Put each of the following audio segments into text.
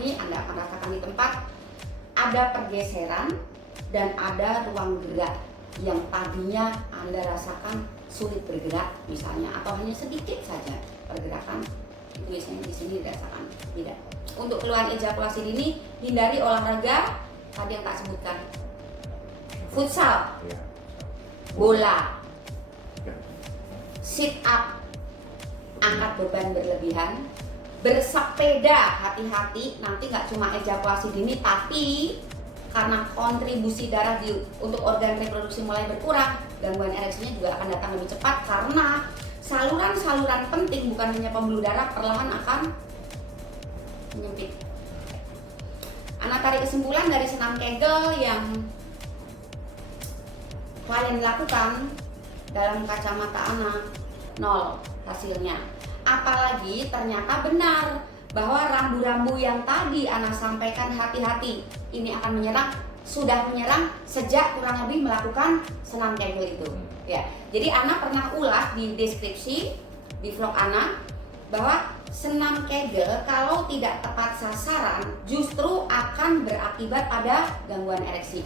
ini Anda akan rasakan di tempat ada pergeseran dan ada ruang gerak yang tadinya Anda rasakan sulit bergerak misalnya, atau hanya sedikit saja pergerakan, itu biasanya di sini dirasakan tidak. Untuk keluhan ejakulasi dini, hindari olahraga tadi yang tak sebutkan, futsal, bola, sit up, angkat beban berlebihan, bersepeda, hati-hati nanti nggak cuma ejakulasi dini, tapi karena kontribusi darah untuk organ reproduksi mulai berkurang, gangguan ereksinya juga akan datang lebih cepat karena saluran-saluran penting bukan hanya pembuluh darah perlahan akan menyempit. Anak tarik kesimpulan dari senam Kegel yang klien lakukan, dalam kacamata anak 0 hasilnya. Apalagi ternyata benar bahwa rambu-rambu yang tadi Ana sampaikan, hati-hati ini akan menyerang, sudah menyerang sejak kurang lebih melakukan senam Kegel itu ya. Jadi Ana pernah ulas di deskripsi di vlog Ana bahwa senam Kegel kalau tidak tepat sasaran justru akan berakibat pada gangguan ereksi.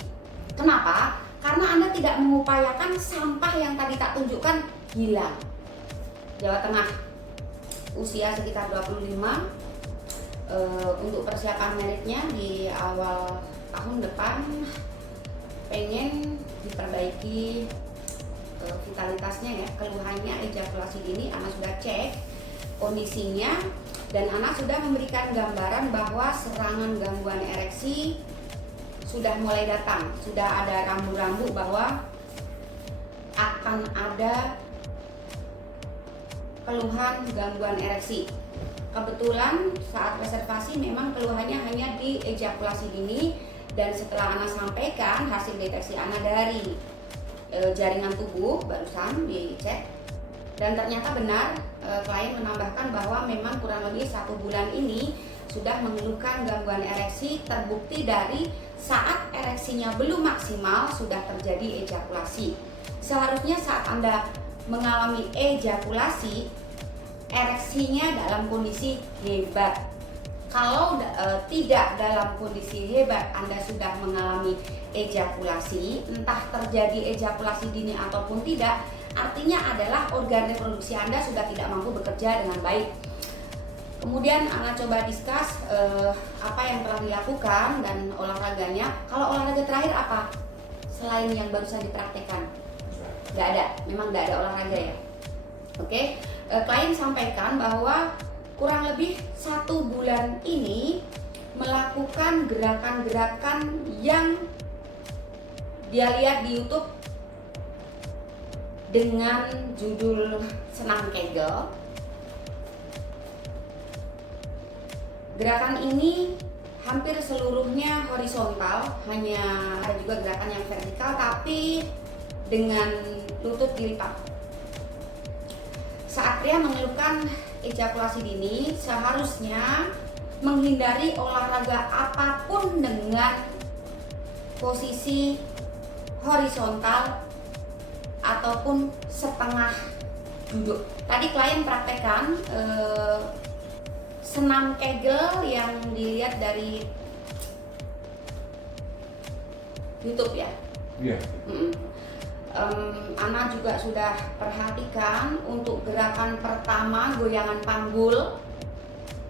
Kenapa? Karena Anda tidak mengupayakan sampah yang tadi tak tunjukkan hilang. Jawa Tengah, usia sekitar 25, untuk persiapan meritnya di awal tahun depan pengen diperbaiki vitalitasnya ya, keluhannya ejakulasi dini. Ana sudah cek kondisinya dan Ana sudah memberikan gambaran bahwa serangan gangguan ereksi sudah mulai datang, sudah ada rambu-rambu bahwa akan ada keluhan gangguan ereksi. Kebetulan saat reservasi memang keluhannya hanya di ejakulasi dini, dan setelah Ana sampaikan hasil deteksi Ana dari jaringan tubuh barusan dicek, dan ternyata benar klien menambahkan bahwa memang kurang lebih 1 bulan ini sudah mengeluhkan gangguan ereksi, terbukti dari saat ereksinya belum maksimal sudah terjadi ejakulasi. Seharusnya saat Anda mengalami ejakulasi, ereksinya dalam kondisi hebat. Kalau tidak dalam kondisi hebat, Anda sudah mengalami ejakulasi, entah terjadi ejakulasi dini ataupun tidak, artinya adalah organ reproduksi Anda sudah tidak mampu bekerja dengan baik. Kemudian Ana coba discuss apa yang telah dilakukan dan olahraganya. Kalau olahraga terakhir apa? Selain yang barusan dipraktekkan? Nggak ada, memang nggak ada olahraga ya. Oke. Klien sampaikan bahwa kurang lebih 1 bulan ini melakukan gerakan-gerakan yang dia lihat di YouTube dengan judul senam Kegel. Gerakan ini hampir seluruhnya horizontal, hanya ada juga gerakan yang vertikal tapi dengan lutut dilipat. Saat pria mengeluhkan ejakulasi dini, seharusnya menghindari olahraga apapun dengan posisi horizontal ataupun setengah duduk. Tadi klien praktekkan senam Kegel yang dilihat dari YouTube ya. Iya. Ana juga sudah perhatikan untuk gerakan pertama goyangan panggul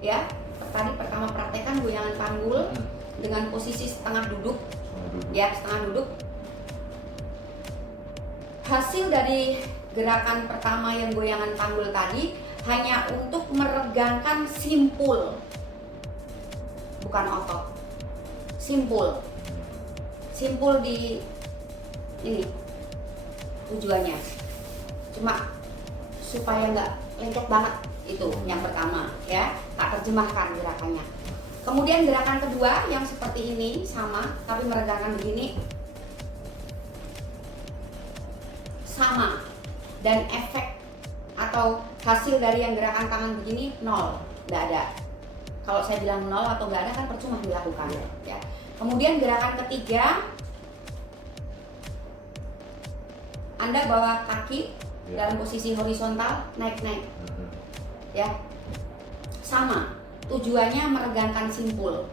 ya. Tadi pertama praktekkan goyangan panggul dengan posisi setengah duduk. Ya, setengah duduk. Hasil dari gerakan pertama yang goyangan panggul tadi hanya untuk meregangkan simpul, bukan otot. Simpul di ini tujuannya cuma supaya nggak lengket banget, itu yang pertama ya, tak terjemahkan gerakannya. Kemudian gerakan kedua yang seperti ini sama tapi meregangkan begini, sama, dan efek atau hasil dari yang gerakan tangan begini 0, nggak ada. Kalau saya bilang 0 atau nggak ada kan percuma dilakukan ya. Kemudian gerakan ketiga, Anda bawa kaki dalam posisi horizontal, naik-naik ya, sama, tujuannya meregangkan simpul,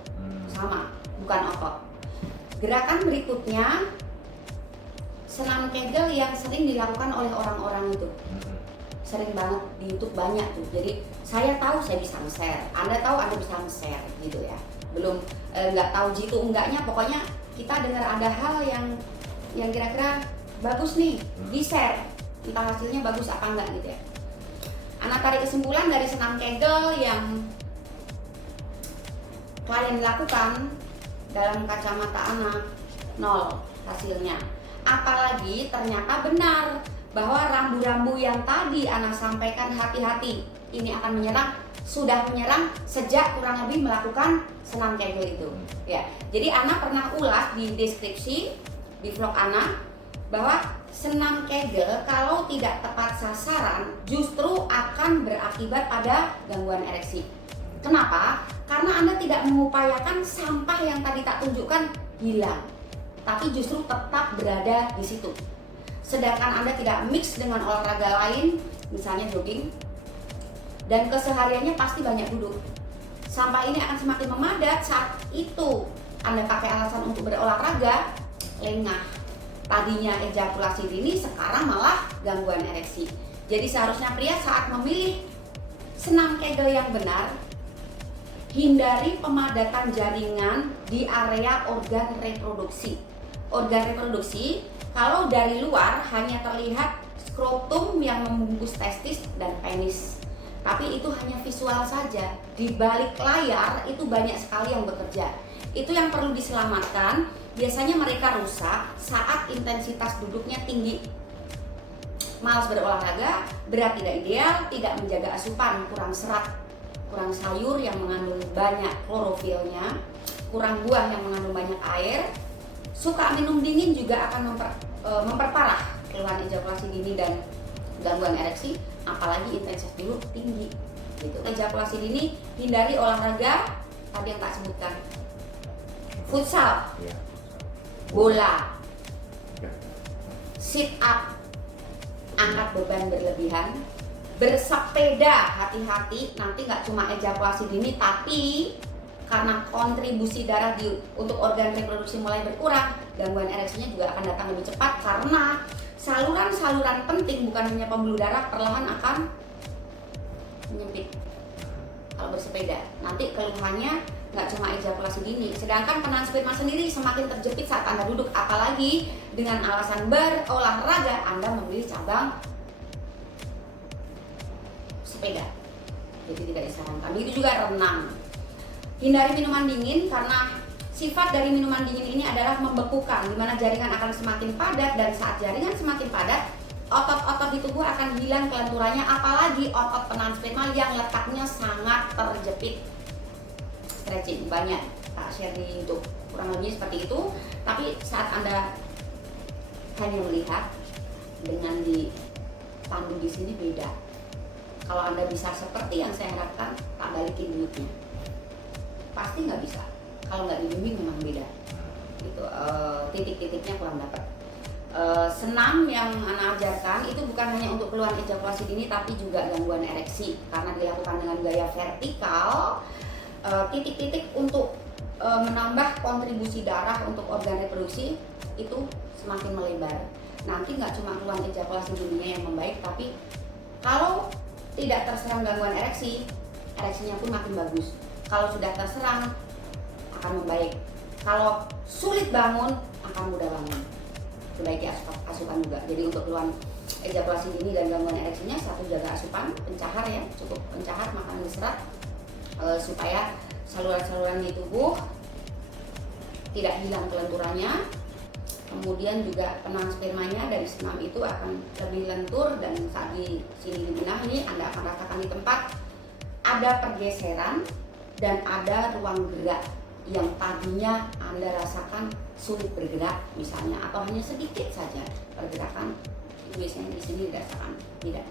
sama, bukan otot. Gerakan berikutnya senam Kegel yang sering dilakukan oleh orang-orang itu, sering banget di YouTube banyak tuh. Jadi saya tahu saya bisa nge-share, Anda tahu Anda bisa nge-share gitu ya. Belum nggak tahu jitu enggaknya, pokoknya kita dengar ada hal yang kira-kira bagus nih, di-share, entah hasilnya bagus apa enggak gitu ya. Anak tarik kesimpulan dari senam Kegel yang klien lakukan, dalam kacamata anak, 0 hasilnya. Apalagi ternyata benar bahwa rambu-rambu yang tadi anak sampaikan, hati-hati, ini akan menyerang, sudah menyerang sejak kurang lebih melakukan senam Kegel itu. Ya, jadi anak pernah ulas di deskripsi di vlog anak bahwa senam Kegel kalau tidak tepat sasaran justru akan berakibat pada gangguan ereksi. Kenapa? Karena Anda tidak mengupayakan sampah yang tadi tak tunjukkan hilang, tapi justru tetap berada di situ. Sedangkan Anda tidak mix dengan olahraga lain, misalnya jogging, dan kesehariannya pasti banyak duduk. Sampah ini akan semakin memadat saat itu Anda pakai alasan untuk berolahraga, lengah. Tadinya ejakulasi dini, sekarang malah gangguan ereksi. Jadi seharusnya pria saat memilih senam Kegel yang benar, hindari pemadatan jaringan di area organ reproduksi. Organ reproduksi, kalau dari luar hanya terlihat skrotum yang membungkus testis dan penis. Tapi itu hanya visual saja. Di balik layar itu banyak sekali yang bekerja. Itu yang perlu diselamatkan. Biasanya mereka rusak saat intensitas duduknya tinggi. Malas berolahraga, berat tidak ideal, tidak menjaga asupan, kurang serat, kurang sayur yang mengandung banyak klorofilnya, kurang buah yang mengandung banyak air, suka minum dingin juga akan memperparah keluhan ejakulasi dini dan gangguan ereksi, apalagi intensitas duduk tinggi gitu. Ejakulasi dini, hindari olahraga tadi yang tak sebutkan, futsal, bola, sit up, angkat beban berlebihan, bersepeda, hati-hati, nanti nggak cuma ejakulasi dini, tapi karena kontribusi darah untuk organ reproduksi mulai berkurang, gangguan ereksinya juga akan datang lebih cepat karena saluran-saluran penting, bukan hanya pembuluh darah, perlahan akan menyempit. Kalau bersepeda, nanti keluhannya nggak cuma ejakulasi dini, sedangkan penahan sperma sendiri semakin terjepit saat Anda duduk, apalagi dengan alasan berolahraga Anda memilih cabang sepeda, jadi tidak disarankan. Begitu juga renang. Hindari minuman dingin karena sifat dari minuman dingin ini adalah membekukan, di mana jaringan akan semakin padat, dan saat jaringan semakin padat, otot-otot di tubuh akan hilang kelenturannya, apalagi otot penahan sperma yang letaknya sangat terjepit. Stretching banyak tak share di YouTube, kurang lebih seperti itu. Tapi saat Anda hanya melihat, dengan dipandu di sini beda. Kalau Anda bisa seperti yang saya harapkan, tak balikin duitnya, pasti nggak bisa. Kalau nggak dibimbing memang beda. Gitu, titik-titiknya kurang dapat. Senam yang Ana ajarkan itu bukan hanya untuk keluhan ejakulasi dini, tapi juga gangguan ereksi karena dilakukan dengan gaya vertikal. Titik-titik untuk menambah kontribusi darah untuk organ reproduksi itu semakin melebar. Nanti nggak cuma keluhan ejakulasi dininya yang membaik, tapi kalau tidak terserang gangguan ereksi, ereksinya pun makin bagus. Kalau sudah terserang, akan membaik. Kalau sulit bangun, akan mudah bangun. Perbaiki asupan juga. Jadi untuk keluhan ejakulasi dini dan gangguan ereksinya, satu, jaga asupan, pencahar ya, cukup pencahar, makan serat, supaya saluran-saluran di tubuh tidak hilang kelenturannya. Kemudian juga penahan spermanya dari senam itu akan lebih lentur, dan saat di sini dibenahi Anda akan rasakan di tempat ada pergeseran dan ada ruang gerak yang tadinya Anda rasakan sulit bergerak misalnya, atau hanya sedikit saja pergerakan, itu biasanya di sini dirasakan tidak.